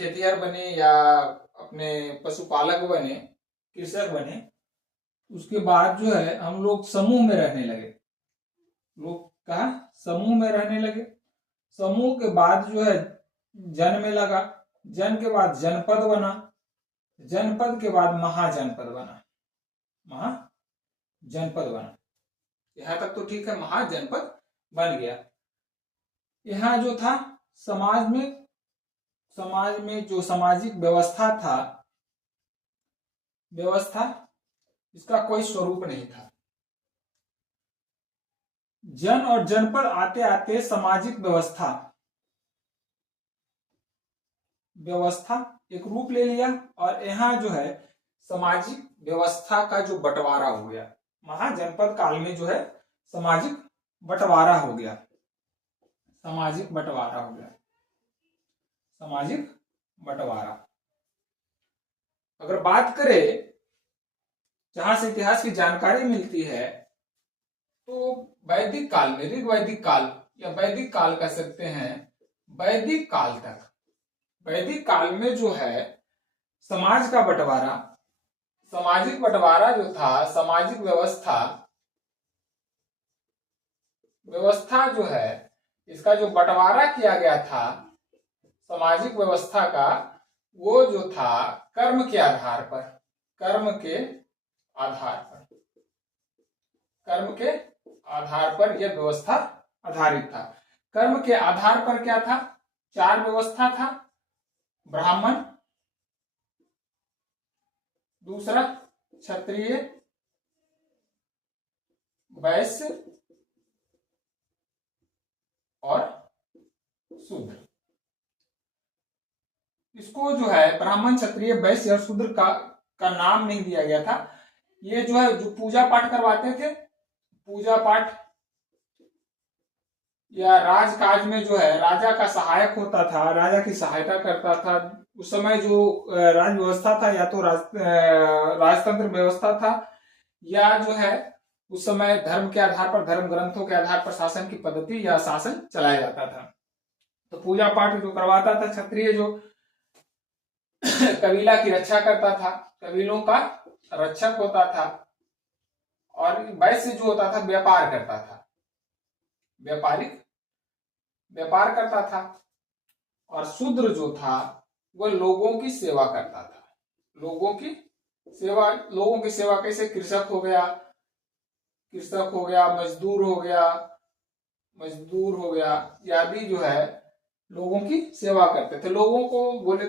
खेतिहर बने या अपने पशुपालक बने, कृषक बने, उसके बाद जो है हम लोग समूह में रहने लगे। लोग कहा समूह में रहने लगे। समूह के बाद जो है जन में लगा, जन के बाद जनपद बना, जनपद के बाद महाजनपद बना, महाजनपद बना। यहां तक तो ठीक है, महाजनपद बन गया। यहां जो था समाज में जो सामाजिक व्यवस्था था, इसका कोई स्वरूप नहीं था। जन और जनपद आते आते सामाजिक व्यवस्था एक रूप ले लिया, और यहाँ जो है सामाजिक व्यवस्था का जो बंटवारा हो गया, महाजनपद काल में जो है सामाजिक बंटवारा हो गया। सामाजिक बंटवारा अगर बात करें जहां से इतिहास की जानकारी मिलती है, तो वैदिक काल में, ऋग वैदिक काल या वैदिक काल कह सकते हैं, वैदिक काल तक, वैदिक काल में जो है समाज का बंटवारा, सामाजिक बंटवारा जो था, सामाजिक व्यवस्था जो है, इसका जो बंटवारा किया गया था सामाजिक व्यवस्था का, वो जो था कर्म के आधार पर, कर्म के आधार पर यह व्यवस्था आधारित था। कर्म के आधार पर क्या था? 4 व्यवस्था था। ब्राह्मण, दूसरा क्षत्रिय, वैश्य और शूद्र। इसको जो है ब्राह्मण, क्षत्रिय, वैश्य और शूद्र का नाम नहीं दिया गया था। ये जो है जो पूजा पाठ करवाते थे, पूजा पाठ या राजकाज में जो है राजा का सहायक होता था, राजा की सहायता करता था। उस समय जो राज व्यवस्था था, या तो राजतंत्र व्यवस्था था, या जो है उस समय धर्म के आधार पर, धर्म ग्रंथों के आधार पर शासन की पद्धति या शासन चलाया जाता था। तो पूजा पाठ जो करवाता था क्षत्रिय, जो कबीला की रक्षा करता था, कबीलों का रक्षक होता था, और वैश्य जो होता था व्यापार करता था, व्यापार करता था, और शूद्र जो था वह लोगों की सेवा करता था। लोगों की सेवा कैसे? कृषक हो गया, मजदूर हो गया, आदि जो है लोगों की सेवा करते थे। लोगों को बोले